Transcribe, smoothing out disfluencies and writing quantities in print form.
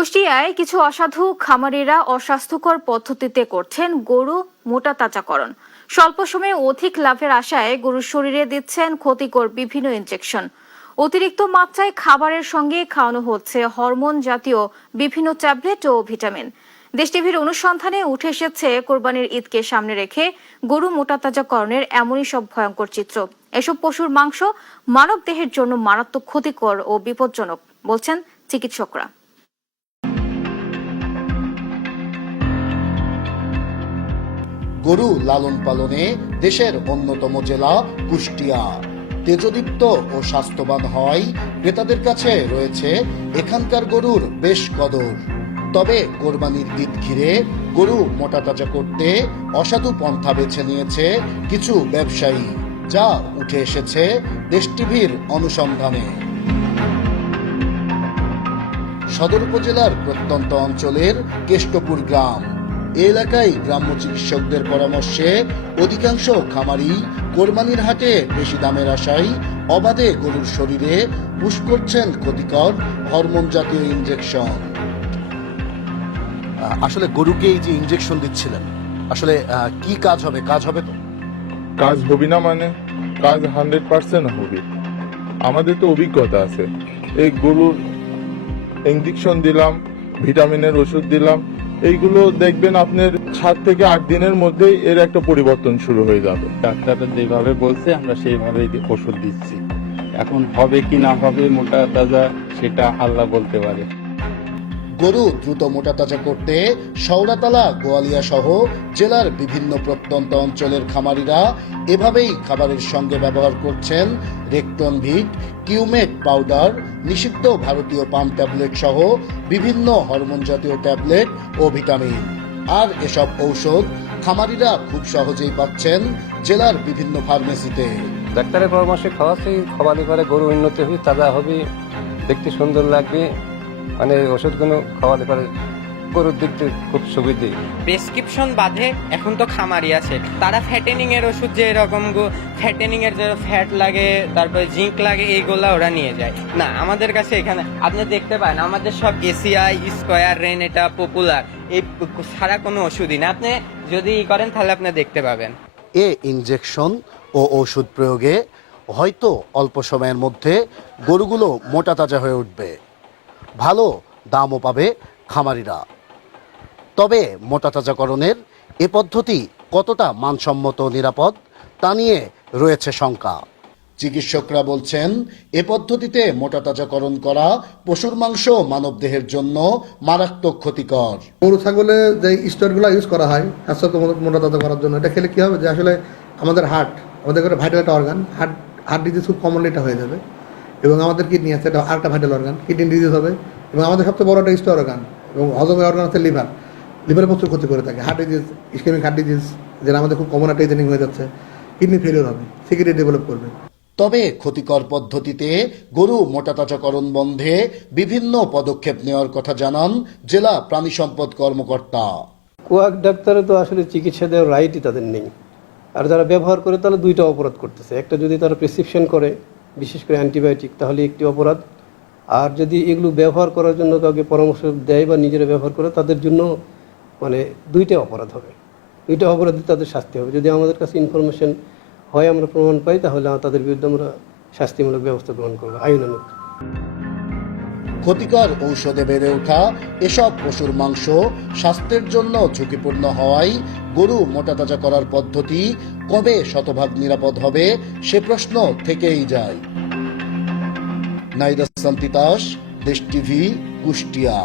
কুষ্টিয়ায় কিছু অসাধু খামারিরা অস্বাস্থ্যকর পদ্ধতিতে করছেন গরু মোটা তাজাকরণ। স্বল্প সময়ে অধিক লাভের আশায় গরুর শরীরে দিচ্ছেন ক্ষতিকর বিভিন্ন ইনজেকশন। অতিরিক্ত মাত্রায় খাবারের সঙ্গে খাওয়ানো হচ্ছে হরমোন জাতীয় বিভিন্ন ট্যাবলেট ও ভিটামিন। দেশ টিভির অনুসন্ধানে উঠে এসেছে কোরবানির ঈদকে সামনে রেখে গরু মোটা তাজাকরণের এমনই সব ভয়ঙ্কর চিত্র। এসব পশুর মাংস মানব দেহের জন্য মারাত্মক ক্ষতিকর ও বিপজ্জনক বলছেন চিকিৎসকরা। গরু লালন পালনে দেশের অন্যতম জেলা কুষ্টিয়া। তেজদীপ্ত ও স্বাস্থ্যবান হয় ক্রেতাদের কাছে রয়েছে এখানকার গরুর বেশ কদর। তবে কোরবানির ঈদ ঘিরে গরু মোটা তাজা করতে অসাধু পন্থা বেছে নিয়েছে কিছু ব্যবসায়ী, যা উঠে এসেছে দেশ টিভির অনুসন্ধানে। সদর উপজেলার প্রত্যন্ত অঞ্চলের কেষ্টপুর গ্রাম এলাকায় গ্রাম্য চিকিৎসকদের পরামর্শে অধিকাংশ খামারি কোরবানির হাটে বেশি দামের আশায় অবাধে গরুর শরীরে পুশ করছেন ক্ষতিকর হরমোন জাতীয় ইনজেকশন। আসলে গরুকে এই যে ইনজেকশন দিচ্ছিলেন, আসলে কি কাজ হবে? কাজ হবে তো? কাজ হবে না মানে কাজ 100% হবে। আমাদের তো অভিজ্ঞতা আছে। এই গরুর ইনজেকশন দিলাম, ভিটামিনের ওষুধ দিলাম, এইগুলো দেখবেন আপনার 7 থেকে 8 দিনের মধ্যেই এর একটা পরিবর্তন শুরু হয়ে যাবে। ডাক্তাররা যেভাবে বলছে আমরা সেইভাবেই ওষুধ দিচ্ছি। এখন হবে কি না হবে মোটা তাজা সেটা আল্লাহ বলতে পারে। গরু দ্রুত মোটা তাজা করতে শওড়াতলা, গোয়ালিয়া সহ জেলার বিভিন্ন প্রত্যন্ত অঞ্চলের খামারিরা এভাবেই খাবারের সঙ্গে ব্যবহার করছেন রেকটন ভিট, কিউমেট পাউডার, নিষিদ্ধ ভারতীয় পাম ট্যাবলেট সহ বিভিন্ন হরমোন জাতীয় ট্যাবলেট ও ভিটামিন। আর এসব ঔষধ খামারিরা খুব সহজেই পাচ্ছেন জেলার বিভিন্ন ফার্মেসিতে। ডাক্তারের পরামর্শে খাওয়াচ্ছি, খাওয়ালে পরে গরু উন্নতি হবে, তাজা হবে, দেখতে সুন্দর লাগবে। মানে ওষুধগুলো খাওয়ালে পরে গরুর দেখতে খুব সুবিধে। প্রেসক্রিপশন বাদে এখন তো খামারি আছে, তারা ফ্যাটেনিং এর ওষুধ, যে এরকম ফ্যাটেনিং এর যে ফ্যাট লাগে, তারপরে জিঙ্ক লাগে, এইগুলা ওরা নিয়ে যায় না আমাদের কাছে। এখানে আপনি দেখতে পান আমাদের সব এসিআই, স্কয়ার, রেন, এটা পপুলার, এই সারা কোনো ওষুধই না। আপনি যদি করেন তাহলে আপনি দেখতে পাবেন। এ ইনজেকশন ও ওষুধ প্রয়োগে হয়তো অল্প সময়ের মধ্যে গরুগুলো মোটা তাজা হয়ে উঠবে, ভালো দামও পাবে খামারিরা। তবে মোটা তাজাকরণের এ পদ্ধতি কতটা মানসম্মত ও নিরাপদ তা নিয়ে রয়েছে শঙ্কা। চিকিৎসকরা বলছেন এ পদ্ধতিতে মোটা তাজাকরণ করা পশুর মাংস মানবদেহের জন্য মারাত্মক ক্ষতিকর। গরু ছাগলে যে স্টেরয়েডগুলো ইউজ করা হয় স্বাস্থ্য মোটা তাজা করার জন্য, এটা খেলে কি হবে যে আসলে আমাদের হার্ট, আমাদের একটা ভাইটাল একটা অর্গান, হার্ট ডিজিজ খুব কমনলি এটা হয়ে যাবে। এবং আমাদের কিডনি আছে, এটা আরেকটা ভাইটাল অর্গান, কিডনি ডিজিজ হবে। এবং আমাদের সবচেয়ে বড় একটা স্টোর অর্গান এবং হজমের অর্গান আছে লিভারের প্রচুর ক্ষতি করে থাকে। Heart disease, ischemic heart disease, যেটা আমাদের খুব কমন একটা ইজেনিং হয়ে যাচ্ছে, কিডনি ফেলিওর হবে, সিকিউরিটি ডেভেলপ করবে। তবে ক্ষতিকর পদ্ধতিতে গরু মোটা তাজাকরণ বন্ধে বিভিন্ন পদক্ষেপ নেওয়ার কথা জানান জেলা প্রাণী সম্পদ কর্মকর্তা। কোয়াক ডাক্তারে তো আসলে চিকিৎসা দেওয়ার রাইটই তাদের নেই। আর যারা ব্যবহার করে তাহলে দুইটা অপরাধ করতেছে। একটা যদি তারা প্রেসক্রিপশন করে, বিশেষ করে অ্যান্টিবায়োটিক, তাহলে একটি অপরাধ। আর যদি এগুলো ব্যবহার করার জন্য কাউকে পরামর্শ দেয় বা নিজেরা ব্যবহার করে, তাদের জন্য মানে দুইটা অপরাধ হবে। দুইটা অপরাধে তাদের শাস্তি হবে। যদি আমাদের কাছে ইনফরমেশন হয়, আমরা প্রমাণ পাই, তাহলে তাদের বিরুদ্ধে আমরা শাস্তিমূলক ব্যবস্থা গ্রহণ করবো আইনানুগ। ক্ষতিকর ঔষধে বেড়ে ওঠা এসব পশুর মাংস স্বাস্থ্যের জন্য ঝুঁকিপূর্ণ হওয়ায় গরু মোটা তাজা করার পদ্ধতি কবে শতভাগ নিরাপদ হবে সে প্রশ্ন থেকেই যায়। নাইদা সান্তিতাস, দেশ টিভি, কুষ্টিয়া।